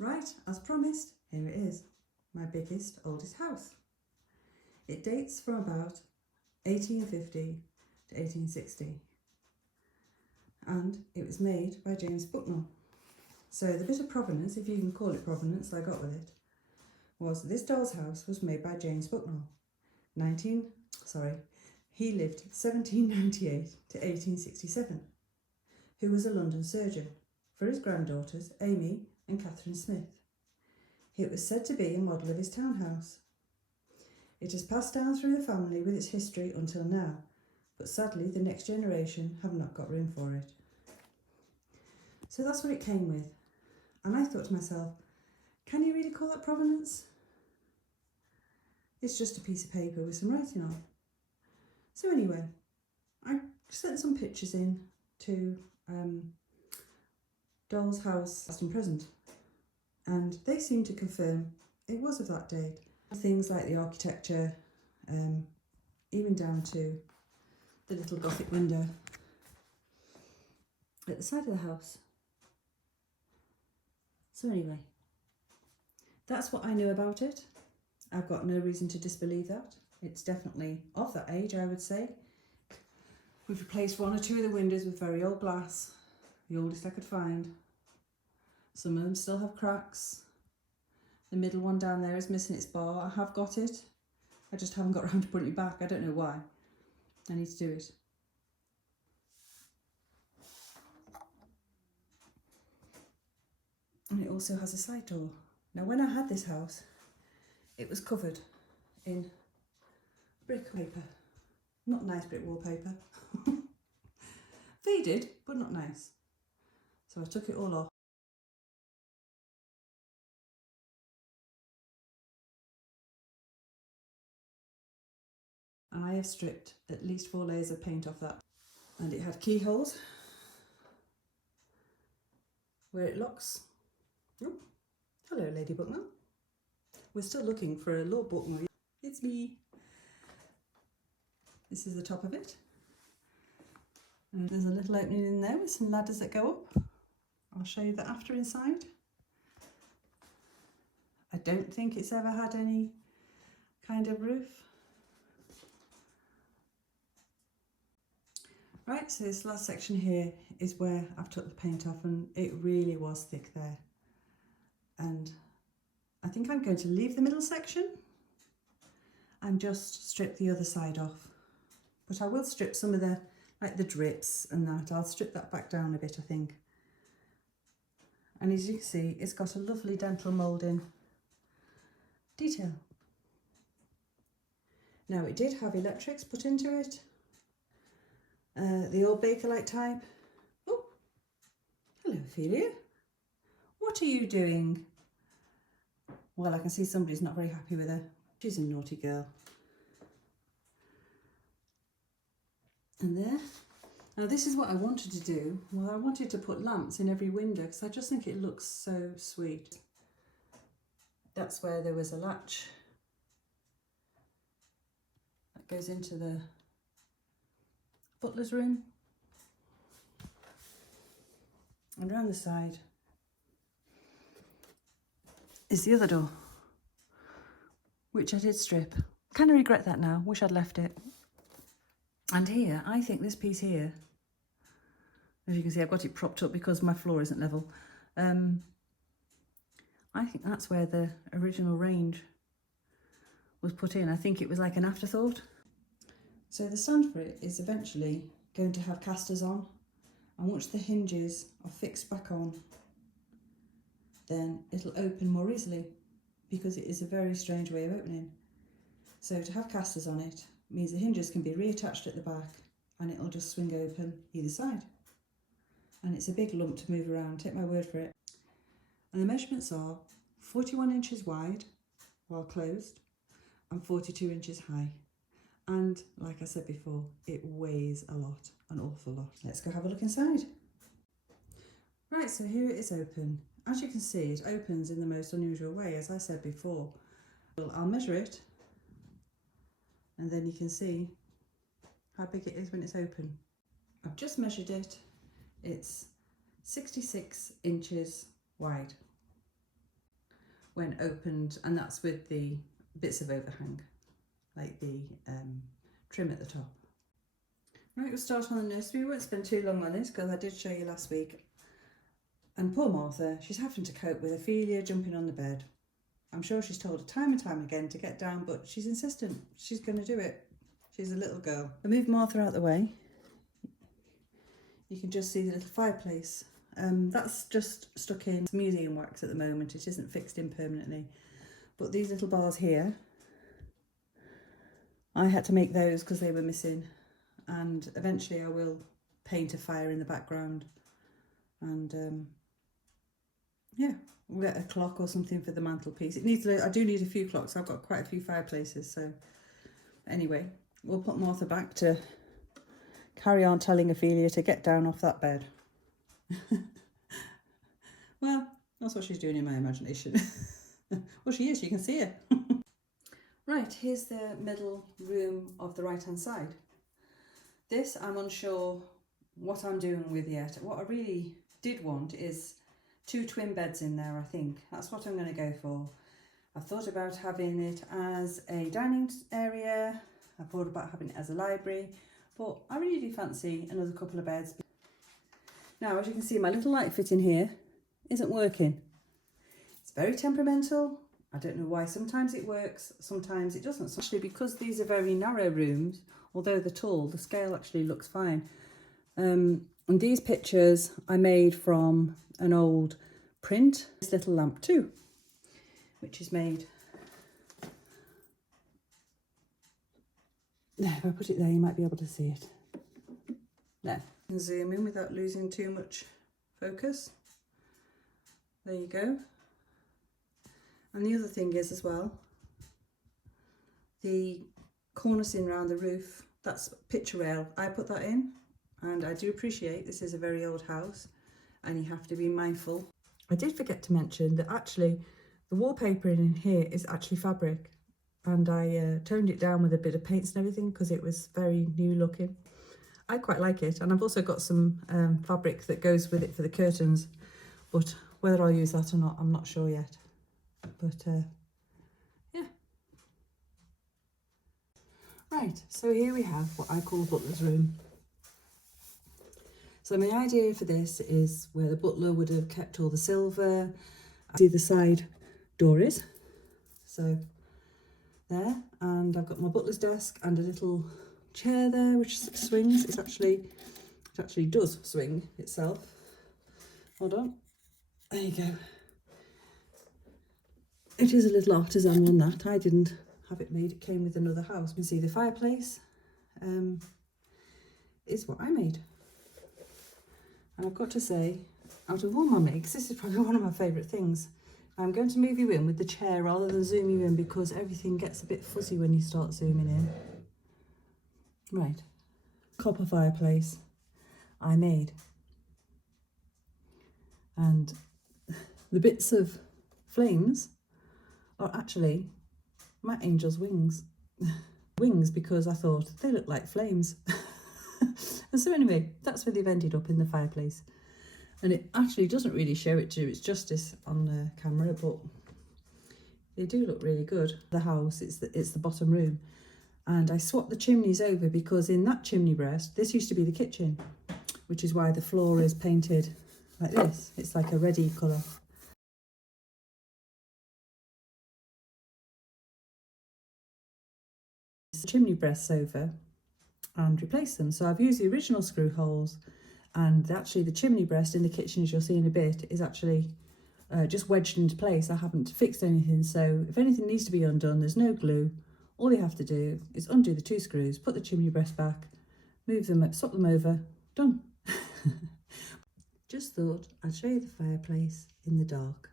Right, as promised, here it is, my biggest, oldest house. It dates from about 1850 to 1860 and it was made by James Bucknell. So the bit of provenance, if you can call it provenance, I got with it, was this doll's house was made by James Bucknell. He lived 1798 to 1867, who was a London surgeon for his granddaughters Amy and Catherine Smith. It was said to be a model of his townhouse. It has passed down through the family with its history until now, but sadly the next generation have not got room for it. So that's what it came with. And I thought to myself, can you really call that provenance? It's just a piece of paper with some writing on. So anyway, I sent some pictures in to Doll's House past and present, and they seem to confirm it was of that date. Things like the architecture, even down to the little Gothic window at the side of the house. So anyway, that's what I know about it. I've got no reason to disbelieve that. It's definitely of that age, I would say. We've replaced one or two of the windows with very old glass, the oldest I could find. Some of them still have cracks. The middle one down there is missing its bar. I have got it. I just haven't got around to putting it back. I don't know why. I need to do it. And it also has a side door. Now when I had this house, it was covered in brick paper. Not nice brick wallpaper. Faded, but not nice. So I took it all off. And I have stripped at least 4 layers of paint off that. And it had keyholes where it locks. Oh, hello Lady Bucknell. We're still looking for a Lord Bucknell. It's me. This is the top of it. And there's a little opening in there with some ladders that go up. I'll show you that after inside. I don't think it's ever had any kind of roof. Right, so this last section here is where I've took the paint off, and it really was thick there. And I think I'm going to leave the middle section and just strip the other side off. But I will strip some of the, like the drips and that, I'll strip that back down a bit, I think. And as you can see, it's got a lovely dental moulding detail. Now it did have electrics put into it. The old Bakelite type. Oh, hello Ophelia. What are you doing? Well, I can see somebody's not very happy with her. She's a naughty girl. And there. Now this is what I wanted to do. Well, I wanted to put lamps in every window because I just think it looks so sweet. That's where there was a latch that goes into the butler's room. And around the side is the other door, which I did strip. Kind of regret that now, wish I'd left it. And here, I think this piece here, as you can see, I've got it propped up because my floor isn't level. I think that's where the original range was put in. I think it was like an afterthought. So the stand for it is eventually going to have casters on, and once the hinges are fixed back on, then it'll open more easily because it is a very strange way of opening. So to have casters on it means the hinges can be reattached at the back and it'll just swing open either side. And it's a big lump to move around, take my word for it. And the measurements are 41 inches wide while closed and 42 inches high. And like I said before, it weighs a lot, an awful lot. Let's go have a look inside. Right, so here it is open. As you can see, it opens in the most unusual way, as I said before. Well, I'll measure it, and then you can see how big it is when it's open. I've just measured it. It's 66 inches wide. when opened, and that's with the bits of overhang, like the trim at the top. Right, we'll start on the nursery. We won't spend too long on this because I did show you last week. And poor Martha, she's having to cope with Ophelia jumping on the bed. I'm sure she's told her time and time again to get down, but she's insistent. She's going to do it. She's a little girl. I moved Martha out of the way. You can just see the little fireplace. That's just stuck in museum wax at the moment. It isn't fixed in permanently. But these little bars here, I had to make those because they were missing. And eventually I will paint a fire in the background. And yeah, we'll get a clock or something for the mantelpiece. I do need a few clocks. I've got quite a few fireplaces. So anyway, we'll put Martha back to carry on telling Ophelia to get down off that bed. Well, that's what she's doing in my imagination. Well, she is, you can see her. Right, here's the middle room of the right hand side. This I'm unsure what I'm doing with yet. What I really did want is 2 twin beds in there, I think. That's what I'm going to go for. I've thought about having it as a dining area. I've thought about having it as a library. But I really do fancy another couple of beds. Now, as you can see, my little light fit in here isn't working. It's very temperamental. I don't know why. Sometimes it works, sometimes it doesn't. Actually, because these are very narrow rooms, although they're tall, the scale actually looks fine. And these pictures I made from an old print. This little lamp too, which is made. There, if I put it there, you might be able to see it. There. And zoom in without losing too much focus. There you go. And the other thing is as well, the cornicing around the roof, that's picture rail. I put that in, and I do appreciate this is a very old house and you have to be mindful. I did forget to mention that actually the wallpaper in here is actually fabric, and I toned it down with a bit of paints and everything because it was very new looking. I quite like it, and I've also got some fabric that goes with it for the curtains, but whether I'll use that or not, I'm not sure yet. But yeah. Right, so here we have what I call butler's room. So my idea for this is where the butler would have kept all the silver. See the side door is, so there, and I've got my butler's desk and a little chair there which swings. It actually does swing itself. Hold on, there you go. It is a little artisan one that. I didn't have it made, it came with another house. You can see the fireplace is what I made. And I've got to say, out of all my makes, this is probably one of my favourite things. I'm going to move you in with the chair rather than zoom you in because everything gets a bit fuzzy when you start zooming in. Right, copper fireplace I made. And the bits of flames are actually my angel's wings. Wings because I thought they look like flames. And so anyway, that's where they've ended up in the fireplace. And it actually doesn't really show it to its justice on the camera, but they do look really good. The house, it's the bottom room. And I swapped the chimneys over because in that chimney breast, this used to be the kitchen, which is why the floor is painted like this. It's like a reddy colour. The chimney breasts over and replace them. So I've used the original screw holes, and actually the chimney breast in the kitchen, as you'll see in a bit, is actually just wedged into place. I haven't fixed anything, so if anything needs to be undone, there's no glue. All you have to do is undo the 2 screws, put the chimney breast back, move them up, swap them over, done. Just thought I'd show you the fireplace in the dark.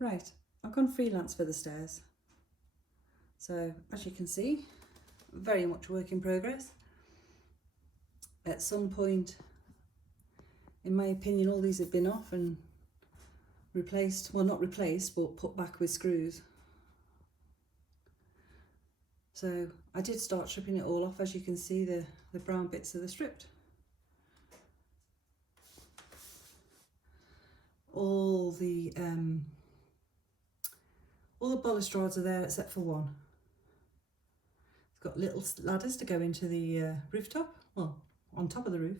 Right, I've gone freelance for the stairs. So as you can see, very much work in progress. At some point, in my opinion, all these have been off and replaced, well not replaced, but put back with screws. So I did start stripping it all off. As you can see, the brown bits are stripped. all the balustrades are there except for one. It's got little ladders to go into the rooftop, well, on top of the roof.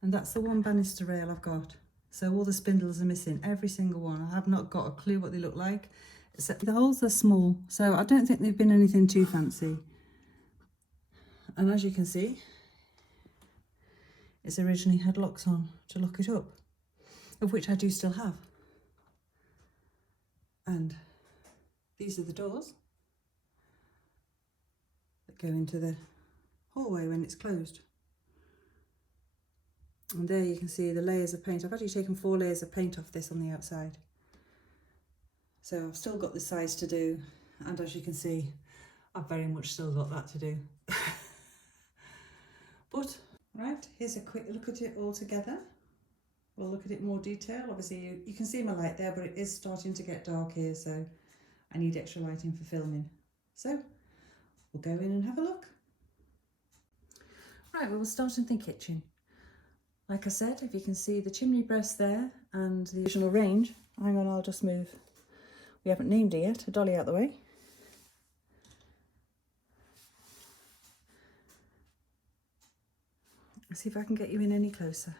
And that's the one banister rail I've got. So all the spindles are missing, every single one. I have not got a clue what they look like, except the holes are small. So I don't think they've been anything too fancy. And as you can see, it's originally had locks on to lock it up, of which I do still have. And these are the doors that go into the hallway when it's closed. And there you can see the layers of paint. I've actually taken 4 layers of paint off this on the outside. So I've still got the sides to do, and as you can see, I've very much still got that to do. But, right, here's a quick look at it all together. We'll look at it in more detail. Obviously you can see my light there, but it is starting to get dark here, so I need extra lighting for filming. So we'll go in and have a look. Right, well, we'll start in the kitchen. Like I said, if you can see the chimney breast there and the original range. Hang on, I'll just move. We haven't named it yet. A dolly out the way. Let's see if I can get you in any closer,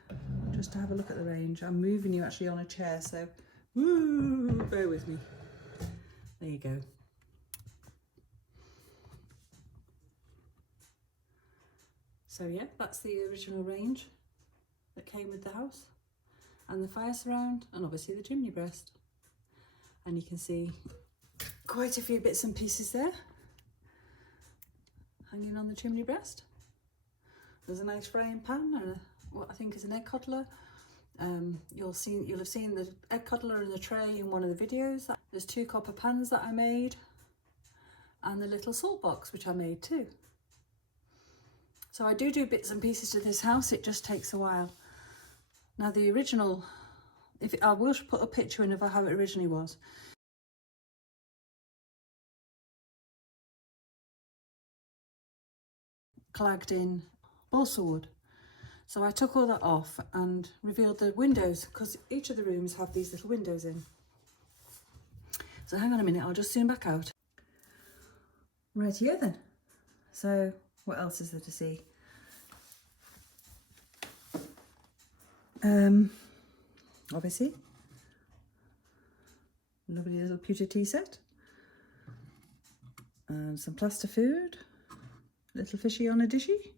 just to have a look at the range. I'm moving you actually on a chair, so bear with me. There you go. So yeah, that's the original range that came with the house, and the fire surround, and obviously the chimney breast. And you can see quite a few bits and pieces there hanging on the chimney breast. There's a nice frying pan and what I think is an egg coddler. You'll have seen the egg coddler in the tray in one of the videos. There's 2 copper pans that I made, and the little salt box which I made too. So I do bits and pieces to this house. It just takes a while. Now the original, I will put a picture in of how it originally was. Clagged in balsa wood. So I took all that off and revealed the windows, because each of the rooms have these little windows in. So hang on a minute, I'll just zoom back out. Right here then. So what else is there to see? Obviously, lovely little pewter tea set, and some plaster food, little fishy on a dishy,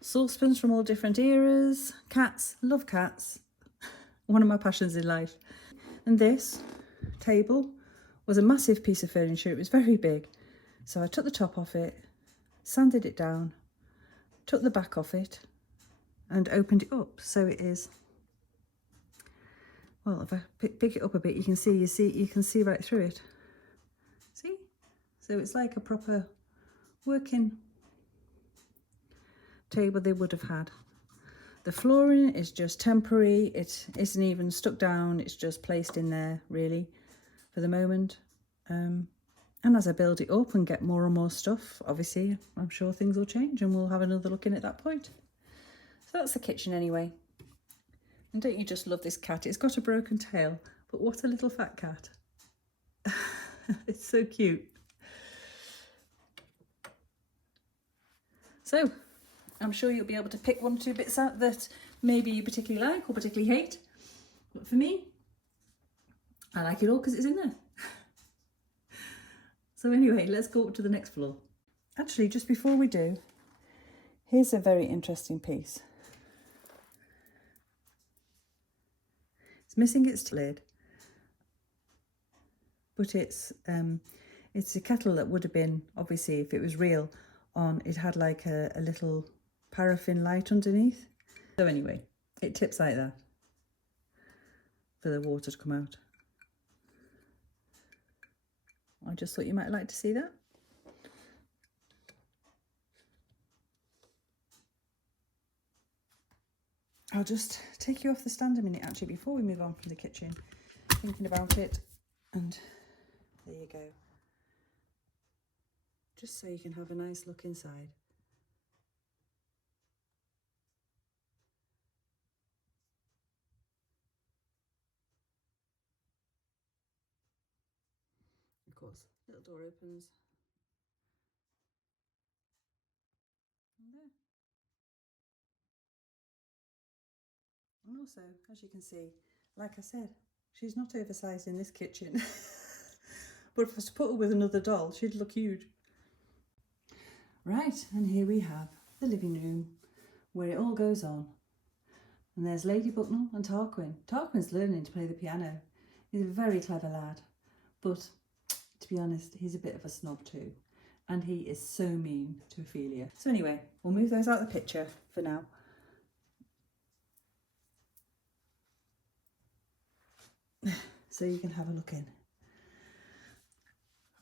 saucepans from all different eras, cats, love cats, one of my passions in life. And this table was a massive piece of furniture. It was very big, so I took the top off it, sanded it down, took the back off it, and opened it up. So it is, well, if I pick it up a bit, you can see right through it. See? So it's like a proper working table they would have had. The flooring is just temporary. It isn't even stuck down. It's just placed in there really for the moment. And as I build it up and get more and more stuff, obviously I'm sure things will change, and we'll have another look in at that point. So that's the kitchen anyway. And don't you just love this cat? It's got a broken tail, but what a little fat cat. It's so cute. So I'm sure you'll be able to pick 1 or 2 bits out that maybe you particularly like or particularly hate. But for me, I like it all because it's in there. So anyway, let's go up to the next floor. Actually, just before we do, here's a very interesting piece. It's missing its lid, but it's a kettle that would have been, obviously if it was real, on, it had like a little paraffin light underneath. So anyway, it tips like that for the water to come out. I just thought you might like to see that. I'll just take you off the stand a minute actually before we move on from the kitchen. Thinking about it, and there you go. Just so you can have a nice look inside. course, little door opens. And there. And also, as you can see, like I said, she's not oversized in this kitchen. But if I was to put her with another doll, she'd look huge. Right, and here we have the living room where it all goes on. And there's Lady Bucknell and Tarquin. Tarquin's learning to play the piano. He's a very clever lad, but to be honest, he's a bit of a snob too. And he is so mean to Ophelia. So anyway, we'll move those out of the picture for now. So you can have a look in.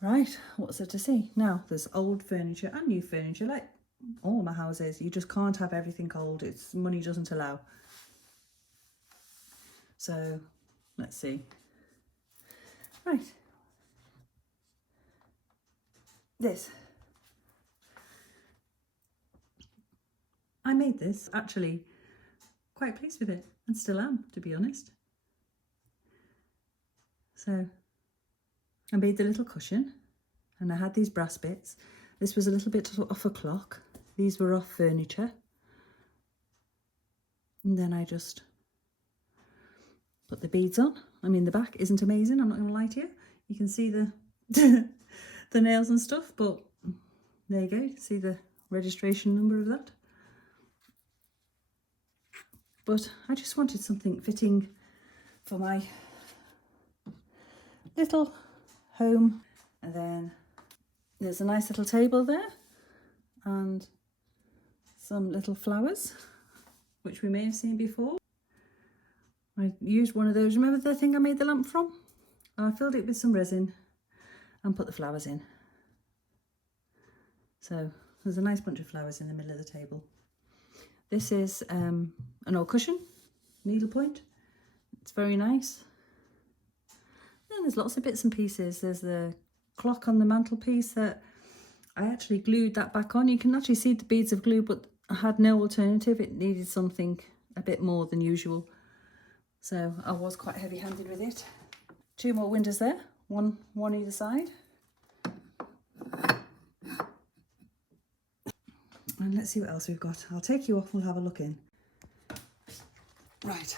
Right, what's there to see? Now, there's old furniture and new furniture, like all my houses. You just can't have everything old. It's money doesn't allow. So, let's see. Right. This. I made this, actually, quite pleased with it, and still am, to be honest. So, I made the little cushion, and I had these brass bits. This was a little bit off a clock. These were off furniture. And then I just put the beads on. I mean, the back isn't amazing, I'm not going to lie to you. You can see the the nails and stuff, but there you go. You can see the registration number of that. But I just wanted something fitting for my little home. And then there's a nice little table there and some little flowers, which we may have seen before. I used one of those, remember the thing I made the lamp from? I filled it with some resin and put the flowers in. So there's a nice bunch of flowers in the middle of the table. This is an old cushion, needlepoint. It's very nice. Then there's lots of bits and pieces. There's the clock on the mantelpiece that I actually glued that back on. You can actually see the beads of glue, but I had no alternative. It needed something a bit more than usual. So I was quite heavy-handed with it. 2 more windows there, one either side. And let's see what else we've got. I'll take you off, we'll have a look in. Right.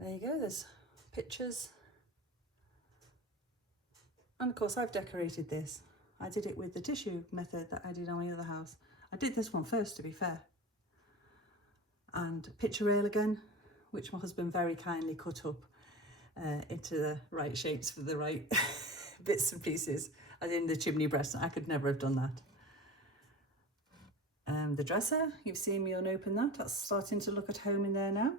There you go, there's pictures. And of course I've decorated this. I did it with the tissue method that I did on my other house. I did this one first, to be fair. And picture rail again, which my husband very kindly cut up into the right shapes for the right bits and pieces. As in the chimney breast, I could never have done that. The dresser, you've seen me unopen that. That's starting to look at home in there now.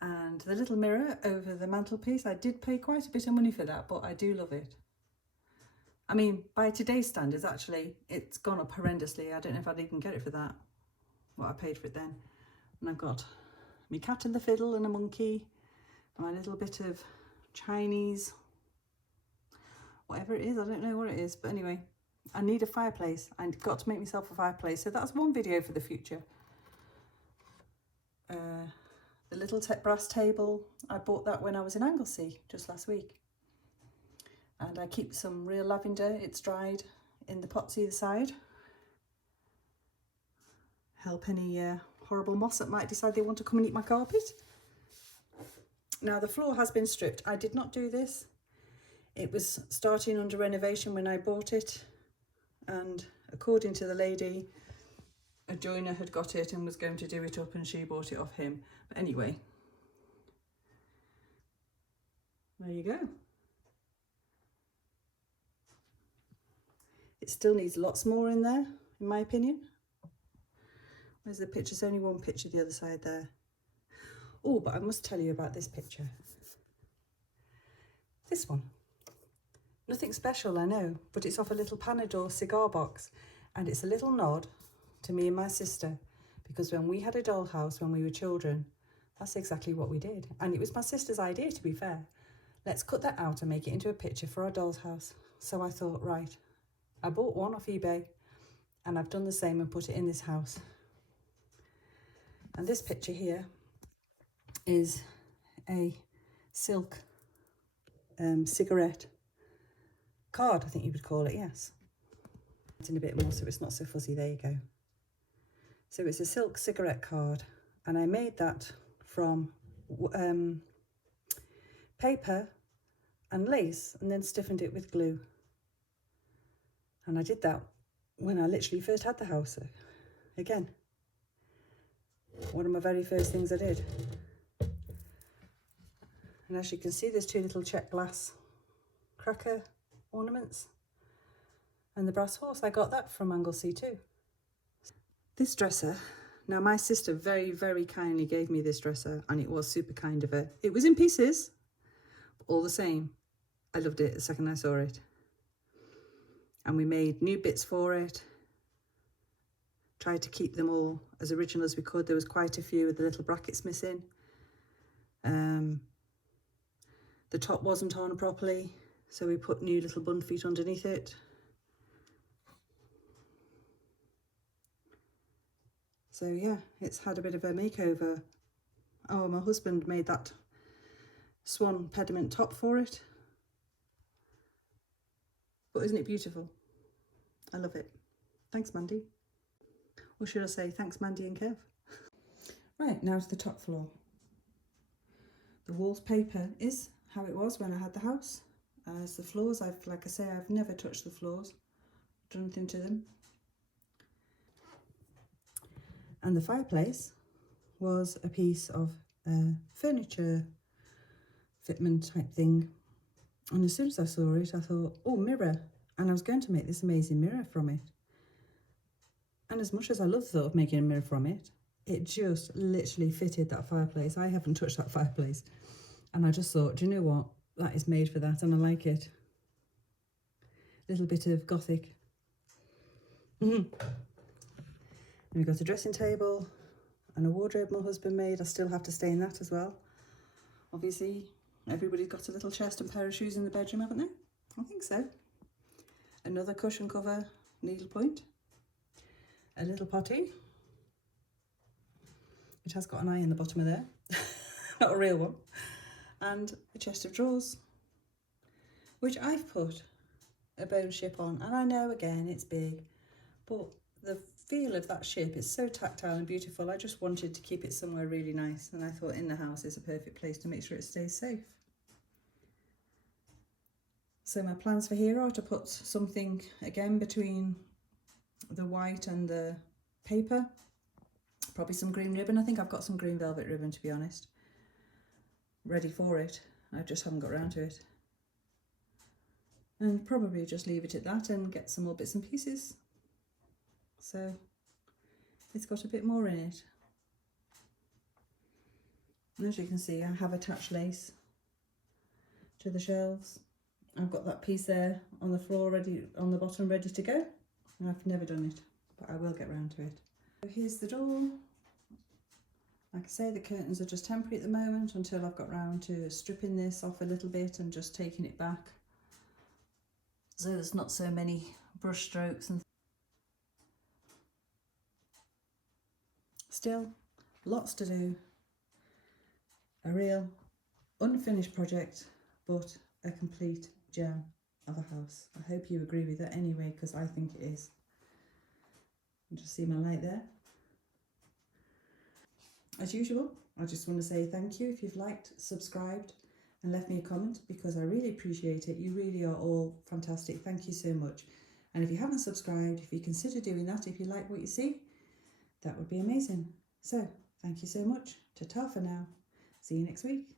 And the little mirror over the mantelpiece, I did pay quite a bit of money for that, but I do love it. I mean, by today's standards, actually, it's gone up horrendously. I don't know if I'd even get it for that, what I paid for it then. And I've got my cat and the fiddle and a monkey, and my little bit of Chinese, whatever it is, I don't know what it is, but anyway. I need a fireplace. I've got to make myself a fireplace. So that's one video for the future. The little brass table, I bought that when I was in Anglesey just last week. And I keep some real lavender, it's dried, in the pots either side. Help any horrible moths that might decide they want to come and eat my carpet. Now the floor has been stripped. I did not do this. It was starting under renovation when I bought it. And according to the lady, a joiner had got it and was going to do it up, and she bought it off him. But anyway, there you go. It still needs lots more in there, in my opinion. Where's the picture? There's only one picture the other side there. Oh, but I must tell you about this picture. This one. Nothing special, I know, but it's off a little Panador cigar box, and it's a little nod to me and my sister, because when we had a dollhouse when we were children, that's exactly what we did. And it was my sister's idea, to be fair. Let's cut that out and make it into a picture for our doll's house. So I thought, right, I bought one off eBay, and I've done the same and put it in this house. And this picture here is a silk cigarette card, I think you would call it, yes. It's in a bit more so it's not so fuzzy, there you go. So it's a silk cigarette card, and I made that from paper and lace and then stiffened it with glue. And I did that when I literally first had the house. Again, one of my very first things I did. And as you can see, there's 2 little check glass cracker ornaments. And the brass horse, I got that from Anglesey too. This dresser, now my sister very, very kindly gave me this dresser, and it was super kind of her. It was in pieces, but all the same, I loved it the second I saw it. And we made new bits for it. Tried to keep them all as original as we could. There was quite a few with the little brackets missing. The top wasn't on properly, so we put new little bun feet underneath it. So yeah, it's had a bit of a makeover. Oh, my husband made that swan pediment top for it. But isn't it beautiful? I love it. Thanks, Mandy. Or should I say thanks, Mandy and Kev. Right, now to the top floor. The wallpaper is how it was when I had the house. As the floors, like I say, I've never touched the floors, done anything to them. And the fireplace was a piece of furniture fitment type thing. And as soon as I saw it, I thought, oh, mirror. And I was going to make this amazing mirror from it. And as much as I love the thought of making a mirror from it, it just literally fitted that fireplace. I haven't touched that fireplace. And I just thought, do you know what? That is made for that, and I like it. A little bit of gothic. And we've got a dressing table and a wardrobe my husband made. I still have to stain that as well. Obviously, everybody's got a little chest and pair of shoes in the bedroom, haven't they? I think so. Another cushion cover, needlepoint. A little potty. It has got an eye in the bottom of there. Not a real one. And a chest of drawers, which I've put a bone ship on. And I know, again, it's big, but the feel of that ship is so tactile and beautiful. I just wanted to keep it somewhere really nice, and I thought in the house is a perfect place to make sure it stays safe. So my plans for here are to put something again between the white and the paper, probably some green ribbon. I think I've got some green velvet ribbon, to be honest, ready for it. I just haven't got around to it. And probably just leave it at that and get some more bits and pieces. So it's got a bit more in it. And as you can see, I have attached lace to the shelves. I've got that piece there on the floor ready, on the bottom, ready to go. And I've never done it, but I will get round to it. So here's the door. Like I say, the curtains are just temporary at the moment until I've got round to stripping this off a little bit and just taking it back, so there's not so many brush strokes. And still lots to do. A real unfinished project, but a complete gem of a house. I hope you agree with that anyway, because I think it is. You just see my light there. As usual, I just want to say thank you if you've liked, subscribed and left me a comment, because I really appreciate it. You really are all fantastic. Thank you so much. And if you haven't subscribed, if you consider doing that, if you like what you see, that would be amazing. So thank you so much. Ta-ta for now. See you next week.